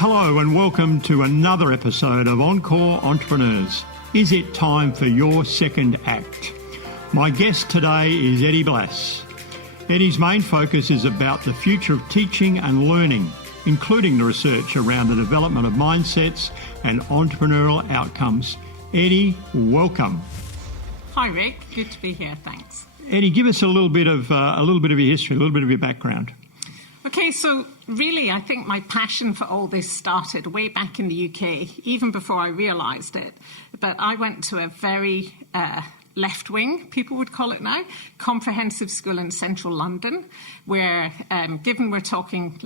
Hello and welcome to another episode of Encore Entrepreneurs. Is it time for your second act? My guest today is Eddie Blass. Eddie's main focus is about the future of teaching and learning, including the research around the development of mindsets and entrepreneurial outcomes. Eddie, welcome. Hi Rick, good to be here, thanks. Eddie, give us a little bit of your history, a little bit of your background. Okay, so really I think my passion for all this started way back in the UK, even before I realised it. But I went to a very left-wing, people would call it now, comprehensive school in central London, where, given we're talking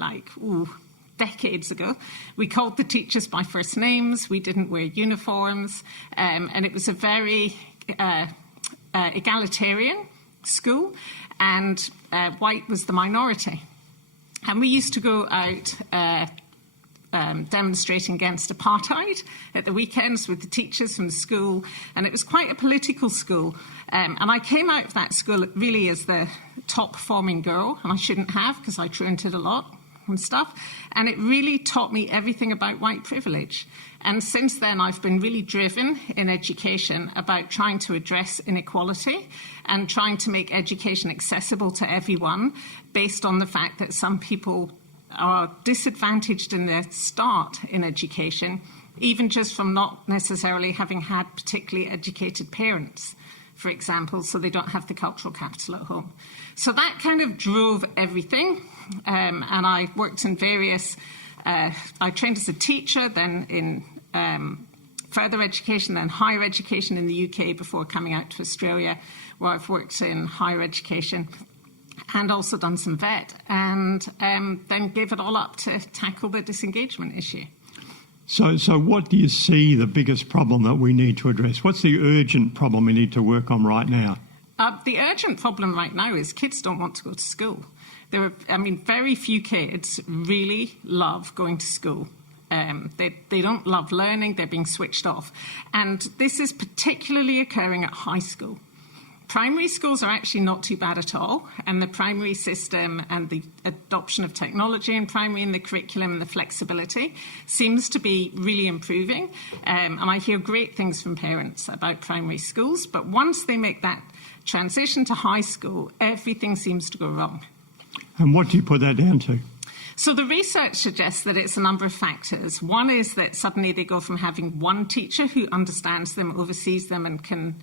decades ago, we called the teachers by first names, we didn't wear uniforms, and it was a very egalitarian school, and white was the minority. And we used to go out demonstrating against apartheid at the weekends with the teachers from the school, and it was quite a political school. And I came out of that school really as the top-performing girl, and I shouldn't have because I truanted a lot and stuff. And it really taught me everything about white privilege. And since then, I've been really driven in education about trying to address inequality and trying to make education accessible to everyone based on the fact that some people are disadvantaged in their start in education, even just from not necessarily having had particularly educated parents, for example, so they don't have the cultural capital at home. So that kind of drove everything. And I worked in various, I trained as a teacher, then in further education, then higher education in the UK before coming out to Australia, where I've worked in higher education and also done some vet, and then gave it all up to tackle the disengagement issue. So what do you see the biggest problem that we need to address? What's the urgent problem we need to work on right now? The urgent problem right now is kids don't want to go to school. Very few kids really love going to school. They don't love learning, they're being switched off. And this is particularly occurring at high school. Primary schools are actually not too bad at all, and the primary system and the adoption of technology in primary and the curriculum and the flexibility seems to be really improving. And I hear great things from parents about primary schools, but once they make that transition to high school, everything seems to go wrong. And what do you put that down to? So the research suggests that it's a number of factors. One is that suddenly they go from having one teacher who understands them, oversees them, and can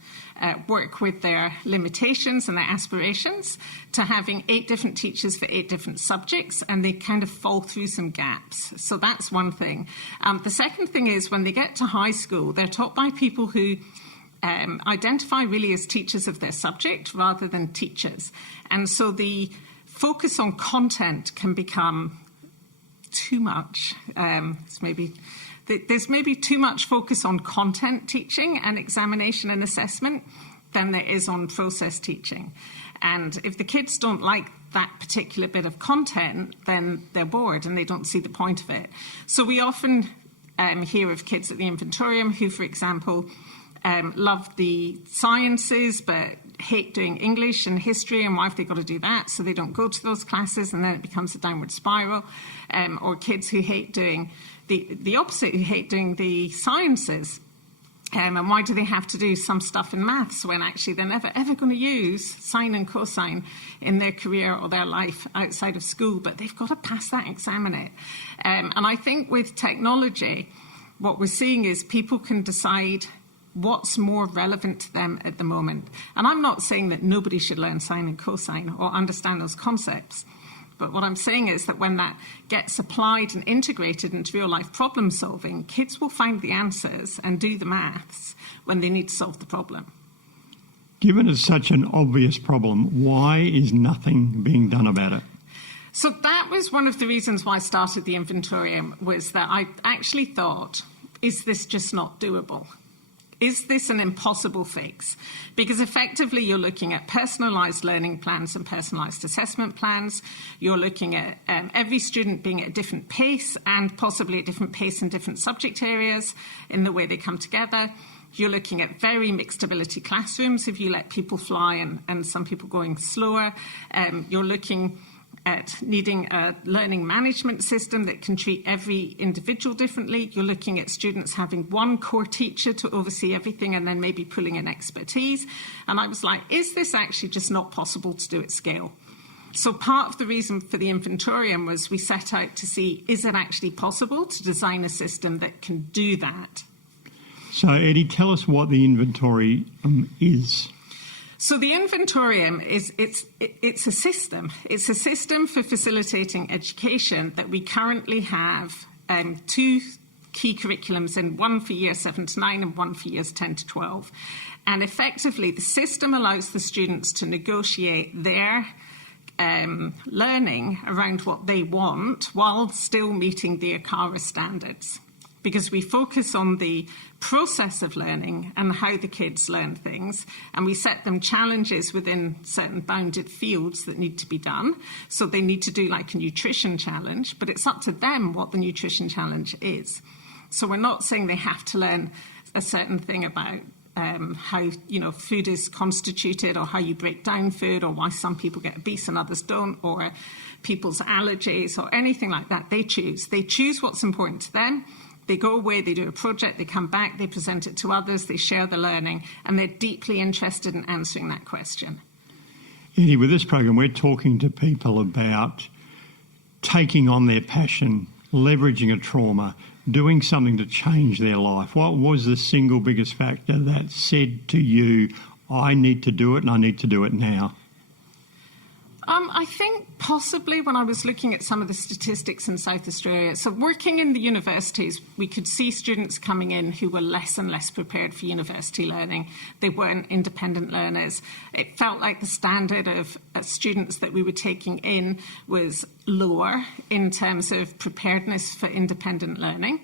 work with their limitations and their aspirations, to having 8 different teachers for 8 different subjects, and they kind of fall through some gaps. So that's one thing. The second thing is when they get to high school, they're taught by people who identify really as teachers of their subject rather than teachers. And so the focus on content can become too much. There's maybe too much focus on content teaching and examination and assessment than there is on process teaching. And if the kids don't like that particular bit of content, then they're bored and they don't see the point of it. So we often hear of kids at the Inventorium who, for example, love the sciences but hate doing English and history, and why have they got to do that? So they don't go to those classes, and then it becomes a downward spiral. Or kids who hate doing the opposite, who hate doing the sciences. And why do they have to do some stuff in maths when actually they're never ever going to use sine and cosine in their career or their life outside of school, but they've got to pass that exam in it. And I think with technology, what we're seeing is people can decide what's more relevant to them at the moment. And I'm not saying that nobody should learn sine and cosine or understand those concepts. But what I'm saying is that when that gets applied and integrated into real-life problem solving, kids will find the answers and do the maths when they need to solve the problem. Given it's such an obvious problem, why is nothing being done about it? So that was one of the reasons why I started the Inventorium, was that I actually thought, is this just not doable? Is this an impossible fix? Because effectively you're looking at personalised learning plans and personalised assessment plans. You're looking at every student being at a different pace, and possibly a different pace in different subject areas in the way they come together. You're looking at very mixed ability classrooms if you let people fly and some people going slower. You're looking at needing a learning management system that can treat every individual differently. You're looking at students having one core teacher to oversee everything and then maybe pulling in expertise. And I was like, is this actually just not possible to do at scale? So part of the reason for the Inventorium was we set out to see, is it actually possible to design a system that can do that? So, Eddie, tell us what the Inventorium is. So the Inventorium it's a system. It's a system for facilitating education that we currently have two key curriculums in, one for years 7 to 9 and one for years 10 to 12. And effectively, the system allows the students to negotiate their learning around what they want while still meeting the ACARA standards. Because we focus on the process of learning and how the kids learn things, and we set them challenges within certain bounded fields that need to be done. So they need to do like a nutrition challenge, but it's up to them what the nutrition challenge is. So we're not saying they have to learn a certain thing about how food is constituted, or how you break down food, or why some people get obese and others don't, or people's allergies, or anything like that. They choose what's important to them. They go away, they do a project, they come back, they present it to others, they share the learning, and they're deeply interested in answering that question. Eddie, with this program, we're talking to people about taking on their passion, leveraging a trauma, doing something to change their life. What was the single biggest factor that said to you, I need to do it and I need to do it now? I think possibly when I was looking at some of the statistics in South Australia, so working in the universities, we could see students coming in who were less and less prepared for university learning. They weren't independent learners. It felt like the standard of students that we were taking in was lower in terms of preparedness for independent learning.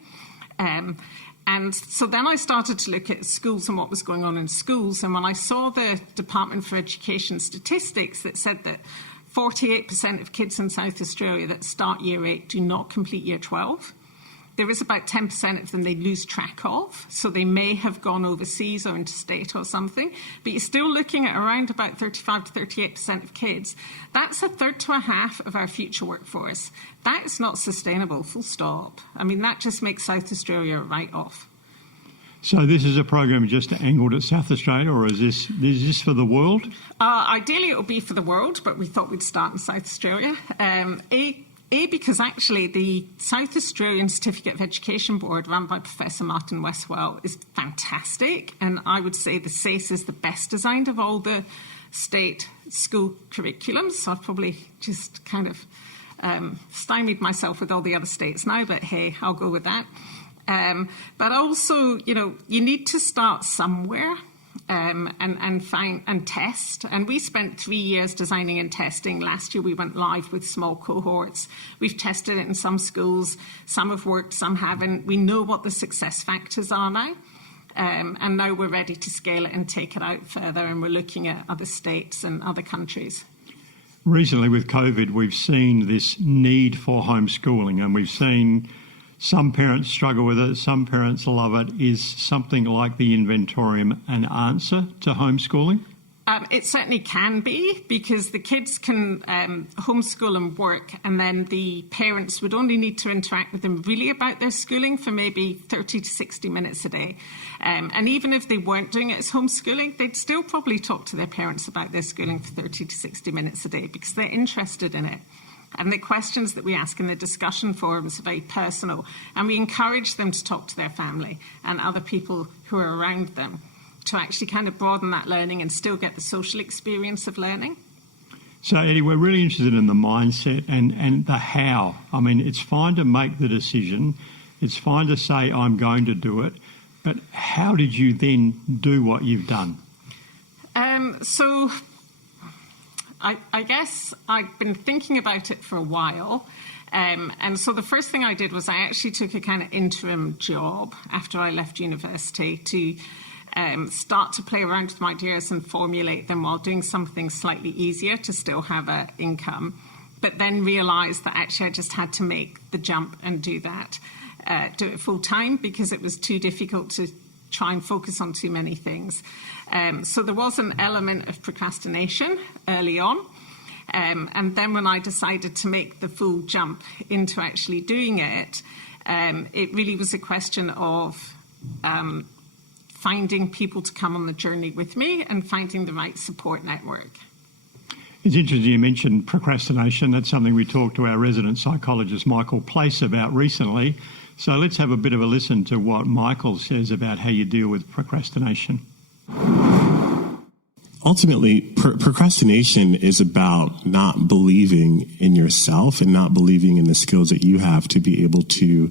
And so then I started to look at schools and what was going on in schools. And when I saw the Department for Education statistics that said that 48% of kids in South Australia that start year 8 do not complete year 12. There is about 10% of them they lose track of. So they may have gone overseas or interstate or something. But you're still looking at around about 35 to 38% of kids. That's a third to a half of our future workforce. That is not sustainable, full stop. I mean, that just makes South Australia a write-off. So this is a program just angled at South Australia, or is this for the world? Ideally, it will be for the world, but we thought we'd start in South Australia. Because actually the South Australian Certificate of Education Board, run by Professor Martin Westwell, is fantastic. And I would say the SACE is the best designed of all the state school curriculums. So I've probably just kind of stymied myself with all the other states now, but hey, I'll go with that. But also, you need to start somewhere and find and test. And we spent 3 years designing and testing. Last year we went live with small cohorts. We've tested it in some schools. Some have worked, some haven't. We know what the success factors are now. And now we're ready to scale it and take it out further. And we're looking at other states and other countries. Recently with COVID, we've seen this need for homeschooling, and we've seen some parents struggle with it, some parents love it. Is something like the Inventorium an answer to homeschooling? It certainly can be, because the kids can homeschool and work, and then the parents would only need to interact with them really about their schooling for maybe 30 to 60 minutes a day. And even if they weren't doing it as homeschooling, they'd still probably talk to their parents about their schooling for 30 to 60 minutes a day because they're interested in it. And the questions that we ask in the discussion forums are very personal. And we encourage them to talk to their family and other people who are around them to actually kind of broaden that learning and still get the social experience of learning. So, Eddie, we're really interested in the mindset and the how. I mean, it's fine to make the decision. It's fine to say, I'm going to do it. But how did you then do what you've done? So I guess I've been thinking about it for a while. And so the first thing I did was I actually took a kind of interim job after I left university to start to play around with my ideas and formulate them while doing something slightly easier to still have an income. But then realised that actually I just had to make the jump and do that, do it full time, because it was too difficult to try and focus on too many things. So there was an element of procrastination early on. And then when I decided to make the full jump into actually doing it, it really was a question of finding people to come on the journey with me and finding the right support network. It's interesting you mentioned procrastination. That's something we talked to our resident psychologist, Michael Place, about recently. So let's have a bit of a listen to what Michael says about how you deal with procrastination. Ultimately, procrastination is about not believing in yourself and not believing in the skills that you have to be able to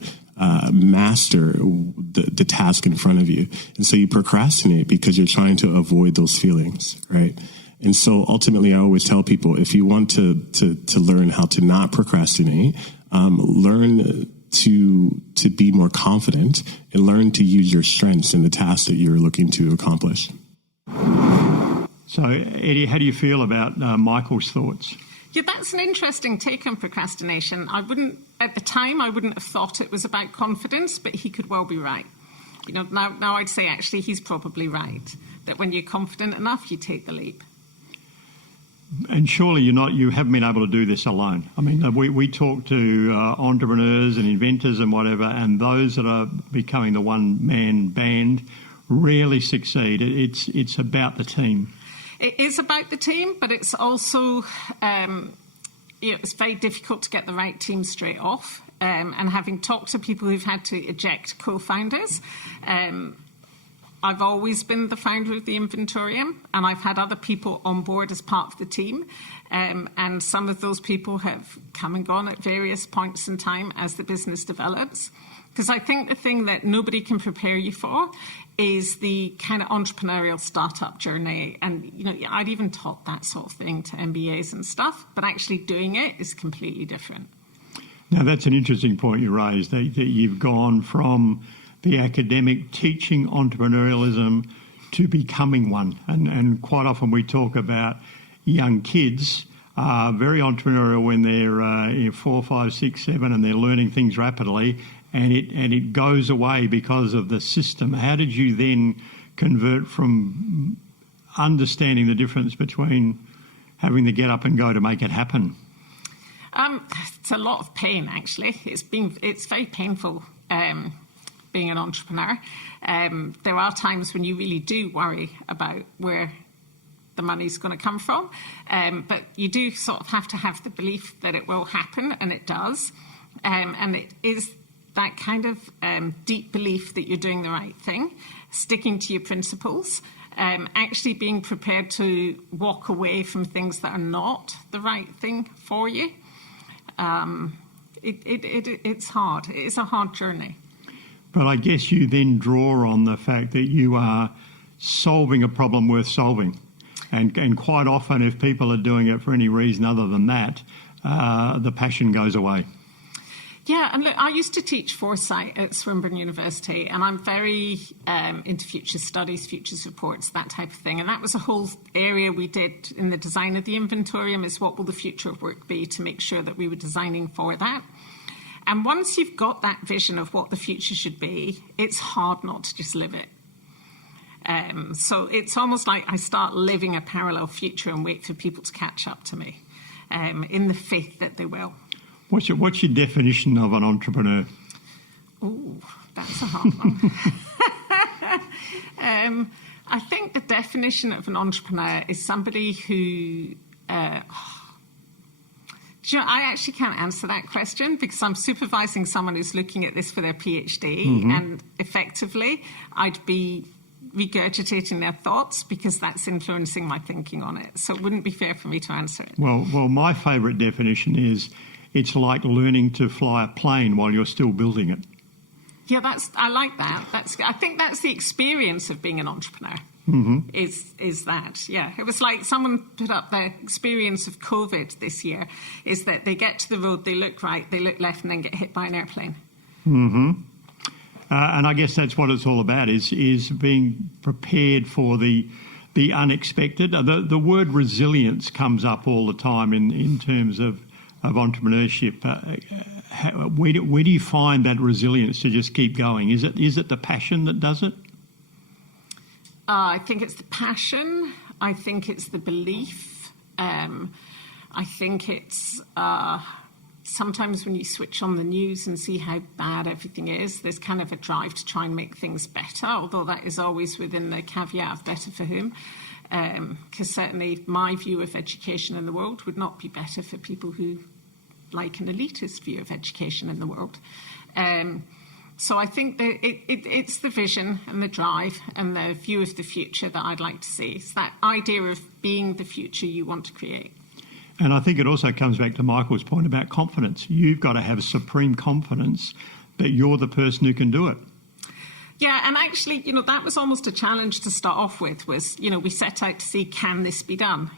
master the task in front of you. And so you procrastinate because you're trying to avoid those feelings, right? And so ultimately, I always tell people, if you want to learn how to not procrastinate, learn to be more confident and learn to use your strengths in the task that you're looking to accomplish. So, Eddie, how do you feel about Michael's thoughts? Yeah, that's an interesting take on procrastination. At the time, I wouldn't have thought it was about confidence, but he could well be right. You know, now I'd say actually he's probably right, that when you're confident enough, you take the leap. And surely you haven't been able to do this alone. I mean, we talk to entrepreneurs and inventors and whatever, and those that are becoming the one-man band rarely succeed. It's about the team. It is about the team, but it's also it's very difficult to get the right team straight off. And having talked to people who've had to eject co-founders, I've always been the founder of the Inventorium, and I've had other people on board as part of the team. And some of those people have come and gone at various points in time as the business develops. Because I think the thing that nobody can prepare you for is the kind of entrepreneurial startup journey. And, you know, I'd even taught that sort of thing to MBAs and stuff, but actually doing it is completely different. Now, that's an interesting point you raised, that you've gone from the academic teaching entrepreneurialism to becoming one. And quite often we talk about young kids very entrepreneurial when they're 4, 5, 6, 7 and they're learning things rapidly, and it goes away because of the system. How did you then convert from understanding the difference between having to get up and go to make it happen? It's a lot of pain, actually. It's very painful being an entrepreneur. There are times when you really do worry about where the money's going to come from, but you do sort of have to have the belief that it will happen, and it does. And it is that kind of deep belief that you're doing the right thing, sticking to your principles, actually being prepared to walk away from things that are not the right thing for you. It's hard. It is a hard journey. But I guess you then draw on the fact that you are solving a problem worth solving. And quite often, if people are doing it for any reason other than that, the passion goes away. Yeah, and look, I used to teach foresight at Swinburne University, and I'm very into future studies, futures reports, that type of thing. And that was a whole area we did in the design of the Inventorium, is what will the future of work be, to make sure that we were designing for that. And once you've got that vision of what the future should be, it's hard not to just live it. So it's almost like I start living a parallel future and wait for people to catch up to me in the faith that they will. What's your definition of an entrepreneur? Oh, that's a hard one. I think the definition of an entrepreneur is somebody who... I actually can't answer that question because I'm supervising someone who's looking at this for their PhD, and effectively I'd be regurgitating their thoughts because that's influencing my thinking on it. So it wouldn't be fair for me to answer it. Well, my favourite definition is it's like learning to fly a plane while you're still building it. Yeah, I like that. I think that's the experience of being an entrepreneur. Is that, yeah. It was like someone put up the experience of COVID this year, is that they get to the road, they look right, they look left, and then get hit by an airplane. And I guess that's what it's all about, is being prepared for the unexpected. The word resilience comes up all the time in terms of entrepreneurship. Where do you find that resilience to just keep going? Is it the passion that does it? I think it's the passion. I think it's the belief. I think it's sometimes when you switch on the news and see how bad everything is, there's kind of a drive to try and make things better, although that is always within the caveat of better for whom. Because certainly my view of education in the world would not be better for people who like an elitist view of education in the world. So I think that it's the vision and the drive and the view of the future that I'd like to see. It's that idea of being the future you want to create. And I think it also comes back to Michael's point about confidence. You've got to have supreme confidence that you're the person who can do it. Yeah, and actually, that was almost a challenge to start off with, was, we set out to see, can this be done?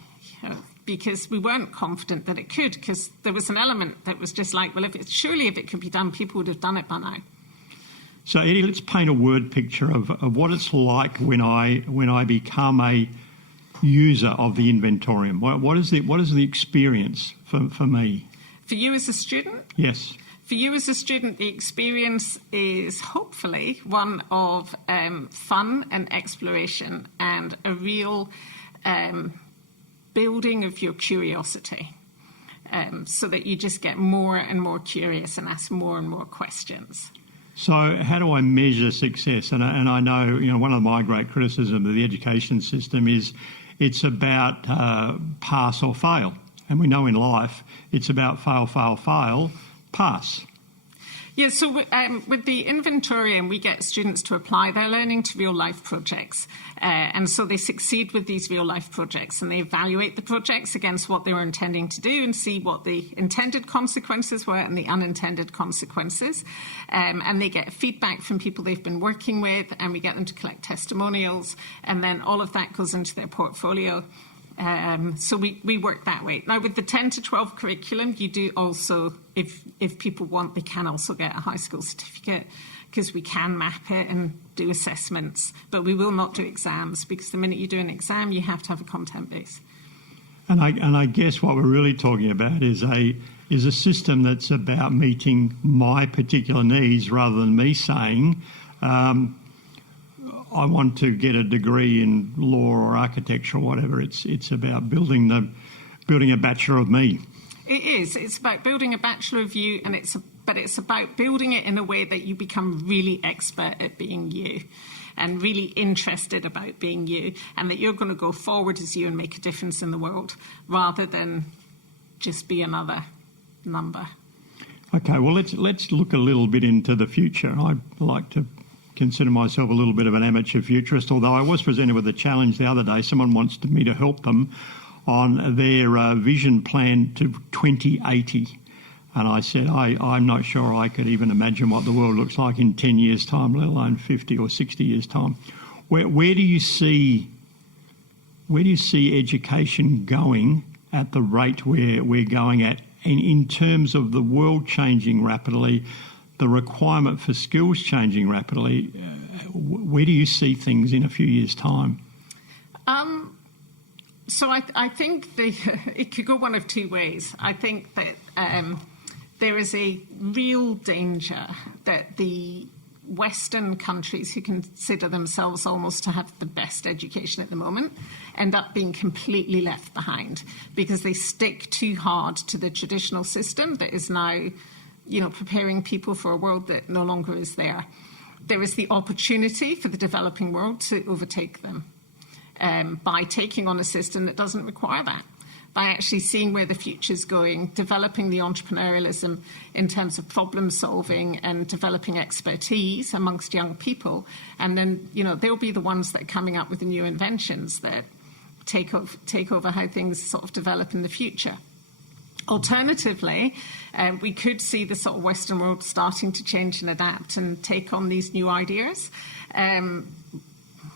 Because we weren't confident that it could, because there was an element that was just like, well, if it could be done, people would have done it by now. So, Eddie, let's paint a word picture of what it's like when I become a user of the Inventorium. What is the experience for me? For you as a student? Yes. For you as a student, the experience is hopefully one of fun and exploration and a real building of your curiosity, so that you just get more and more curious and ask more and more questions. So how do I measure success? And I know, one of my great criticisms of the education system is it's about pass or fail. And we know in life it's about fail, fail, fail, pass. Yeah, so with the Inventorium, we get students to apply their learning to real-life projects. And so they succeed with these real-life projects, and they evaluate the projects against what they were intending to do and see what the intended consequences were and the unintended consequences. And they get feedback from people they've been working with, and we get them to collect testimonials, and then all of that goes into their portfolio. So we work that way. Now, with the 10 to 12 curriculum, you do also, if people want, they can also get a high school certificate, because we can map it and do assessments, but we will not do exams, because the minute you do an exam, you have to have a content base. And I guess what we're really talking about is a system that's about meeting my particular needs, rather than me saying, I want to get a degree in law or architecture or whatever. It's about building a bachelor of me. It is. It's about building a bachelor of you, but it's about building it in a way that you become really expert at being you, and really interested about being you, and that you're going to go forward as you and make a difference in the world, rather than just be another number. Okay. Well, let's look a little bit into the future. I'd like to consider myself a little bit of an amateur futurist, although I was presented with a challenge the other day. Someone wants me to help them on their vision plan to 2080. And I said, I'm not sure I could even imagine what the world looks like in 10 years' time, let alone 50 or 60 years' time. Where do you see education going at the rate we're going at, and in terms of the world changing rapidly, the requirement for skills changing rapidly? Where do you see things in a few years' time? So I think it could go one of two ways. I think that there is a real danger that the Western countries, who consider themselves almost to have the best education at the moment, end up being completely left behind, because they stick too hard to the traditional system that is now preparing people for a world that no longer is there. There is the opportunity for the developing world to overtake them by taking on a system that doesn't require that, by actually seeing where the future's going, developing the entrepreneurialism in terms of problem solving and developing expertise amongst young people. And then, they'll be the ones that are coming up with the new inventions that take over how things sort of develop in the future. Alternatively, we could see the sort of Western world starting to change and adapt and take on these new ideas.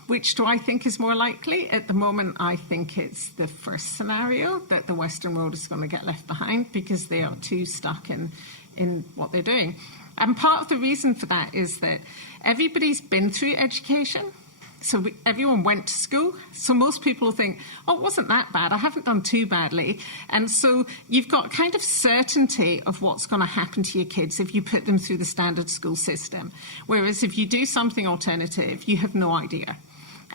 Which do I think is more likely? At the moment, I think it's the first scenario, that the Western world is going to get left behind because they are too stuck in what they're doing. And part of the reason for that is that everybody's been through education. So everyone went to school. So most people think, oh, it wasn't that bad. I haven't done too badly. And so you've got kind of certainty of what's going to happen to your kids if you put them through the standard school system. Whereas if you do something alternative, you have no idea.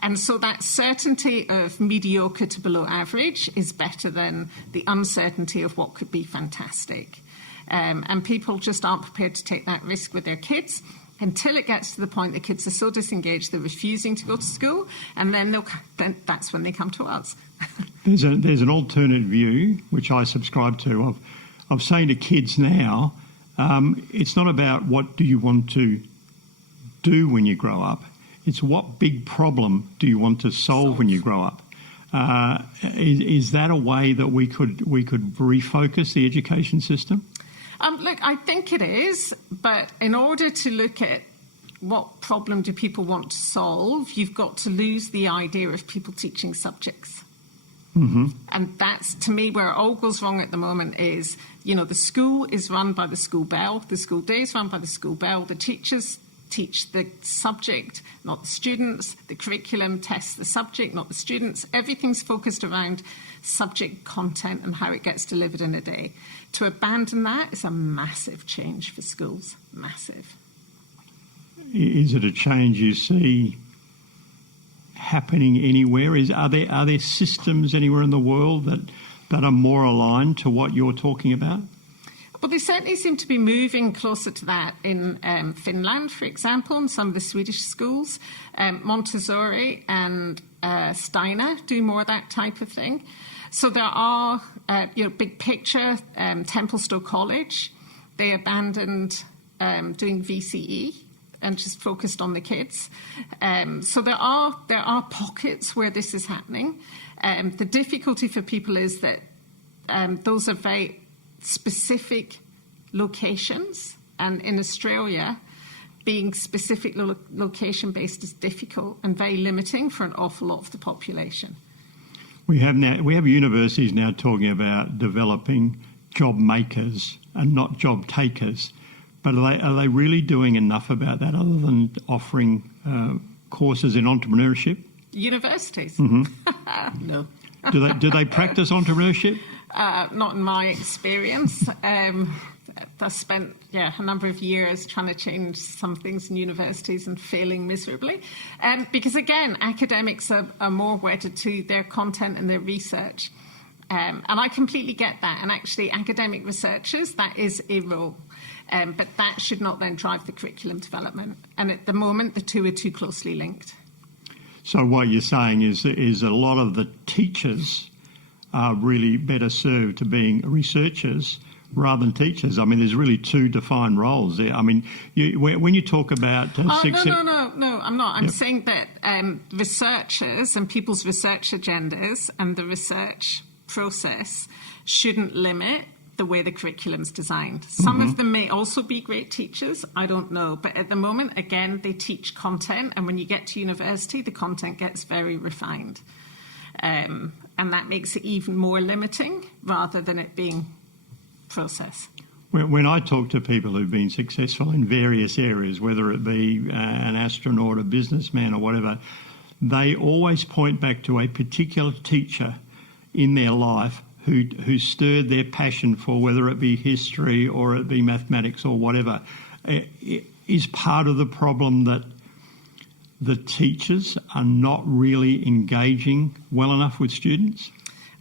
And so that certainty of mediocre to below average is better than the uncertainty of what could be fantastic. And people just aren't prepared to take that risk with their kids until it gets to the point the kids are so disengaged they're refusing to go to school, and then that's when they come to us. There's an alternate view, which I subscribe to, of saying to kids now, it's not about what do you want to do when you grow up. It's what big problem do you want to solve when you grow up. Is that a way that we could refocus the education system? Look, I think it is, but in order to look at what problem do people want to solve, you've got to lose the idea of people teaching subjects. Mm-hmm. And that's, to me, where it all goes wrong at the moment is, the school is run by the school bell, the school day is run by the school bell, the teachers teach the subject, not the students, the curriculum tests the subject, not the students. Everything's focused around subject content and how it gets delivered in a day. To abandon that is a massive change for schools, massive. Is it a change you see happening anywhere? Are there systems anywhere in the world that are more aligned to what you're talking about? Well, they certainly seem to be moving closer to that in Finland, for example, and some of the Swedish schools. Montessori and Steiner do more of that type of thing. So there are, big picture, Templestowe College, they abandoned doing VCE and just focused on the kids. So there are pockets where this is happening. The difficulty for people is that those are very specific locations, and in Australia, being specific location-based is difficult and very limiting for an awful lot of the population. We have universities now talking about developing job makers and not job takers, but are they really doing enough about that other than offering courses in entrepreneurship? Universities? Mm-hmm. No. Do they practice entrepreneurship? Not in my experience. I spent a number of years trying to change some things in universities and failing miserably. Because, again, academics are more wedded to their content and their research. And I completely get that. And actually, academic researchers, that is a role. But that should not then drive the curriculum development. And at the moment, the two are too closely linked. So what you're saying is a lot of the teachers are really better served to being researchers rather than teachers. I mean, there's really two defined roles there. I mean, when you talk about... No, I'm not. I'm saying that researchers and people's research agendas and the research process shouldn't limit the way the curriculum's designed. Some of them may also be great teachers, I don't know. But at the moment, again, they teach content, and when you get to university, the content gets very refined. And that makes it even more limiting rather than it being process. When I talk to people who've been successful in various areas, whether it be an astronaut, a businessman or whatever, they always point back to a particular teacher in their life who stirred their passion for whether it be history or it be mathematics or whatever. Is part of the problem that the teachers are not really engaging well enough with students?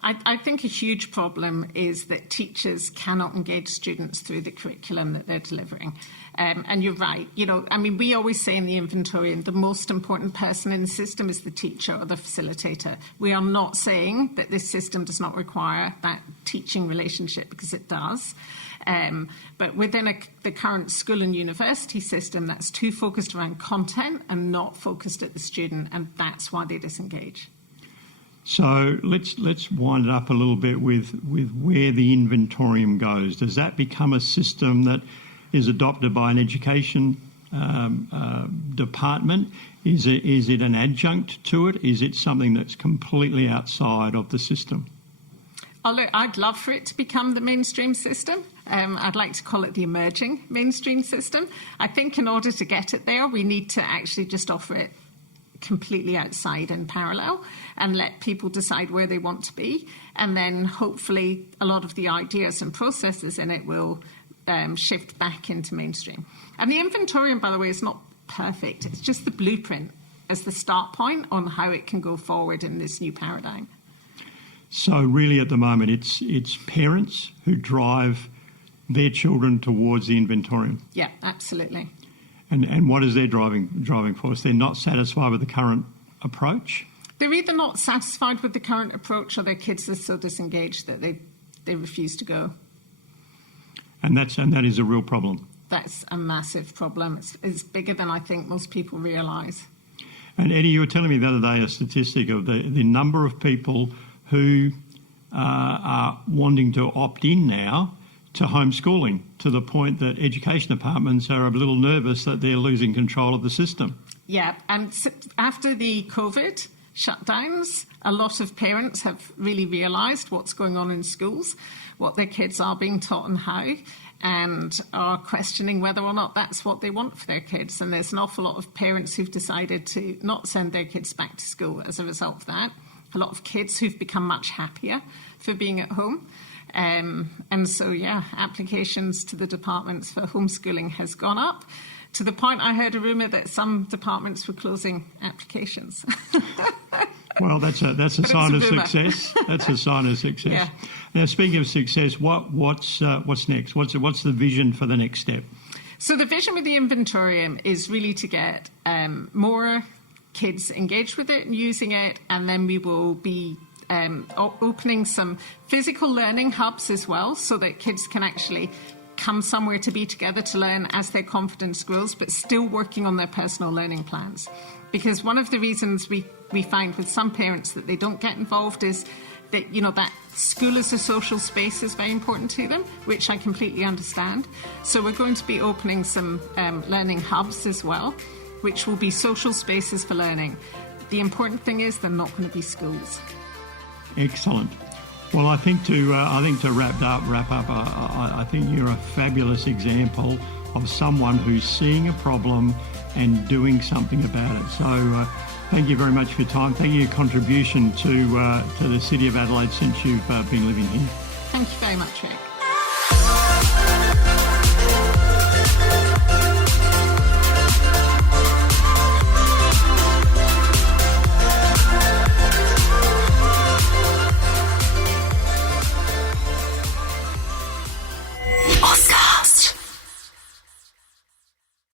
I think a huge problem is that teachers cannot engage students through the curriculum that they're delivering. And you're right. We always say in the Inventorium, the most important person in the system is the teacher or the facilitator. We are not saying that this system does not require that teaching relationship, because it does. But within the current school and university system, that's too focused around content and not focused at the student, and that's why they disengage. So let's wind it up a little bit with where the Inventorium goes. Does that become a system that is adopted by an education department? Is it an adjunct to it? Is it something that's completely outside of the system? Oh, look, I'd love for it to become the mainstream system. I'd like to call it the emerging mainstream system. I think in order to get it there, we need to actually just offer it completely outside in parallel and let people decide where they want to be. And then hopefully a lot of the ideas and processes in it will shift back into mainstream. And the Inventorium, by the way, is not perfect. It's just the blueprint. as the start point on how it can go forward in this new paradigm. So really at the moment it's parents who drive their children towards the Inventorium. Yeah, absolutely. And what is their driving force? They're not satisfied with the current approach? They're either not satisfied with the current approach or their kids are so disengaged that they refuse to go. And that is a real problem. That's a massive problem. It's bigger than I think most people realise. And Eddie, you were telling me the other day a statistic of the number of people who are wanting to opt in now to homeschooling, to the point that education departments are a little nervous that they're losing control of the system. Yeah, and after the COVID shutdowns, a lot of parents have really realised what's going on in schools, what their kids are being taught and how, and are questioning whether or not that's what they want for their kids. And there's an awful lot of parents who've decided to not send their kids back to school as a result of that. A lot of kids who've become much happier for being at home. And so, yeah, applications to the departments for homeschooling has gone up, to the point I heard a rumour that some departments were closing applications. Well, that's a sign of success. That's a sign of success. Yeah. Now, speaking of success, what's next? What's the vision for the next step? So the vision with the Inventorium is really to get more kids engaged with it and using it, and then we will be opening some physical learning hubs as well, so that kids can actually come somewhere to be together to learn as their confidence grows, but still working on their personal learning plans. Because one of the reasons we find with some parents that they don't get involved is that, that school as a social space is very important to them, which I completely understand. So we're going to be opening some learning hubs as well, which will be social spaces for learning. The important thing is they're not going to be schools. Excellent. Well, I think to wrap up, I think you're a fabulous example of someone who's seeing a problem and doing something about it. So thank you very much for your time. Thank you for your contribution to the City of Adelaide since you've been living here. Thank you very much, Rick.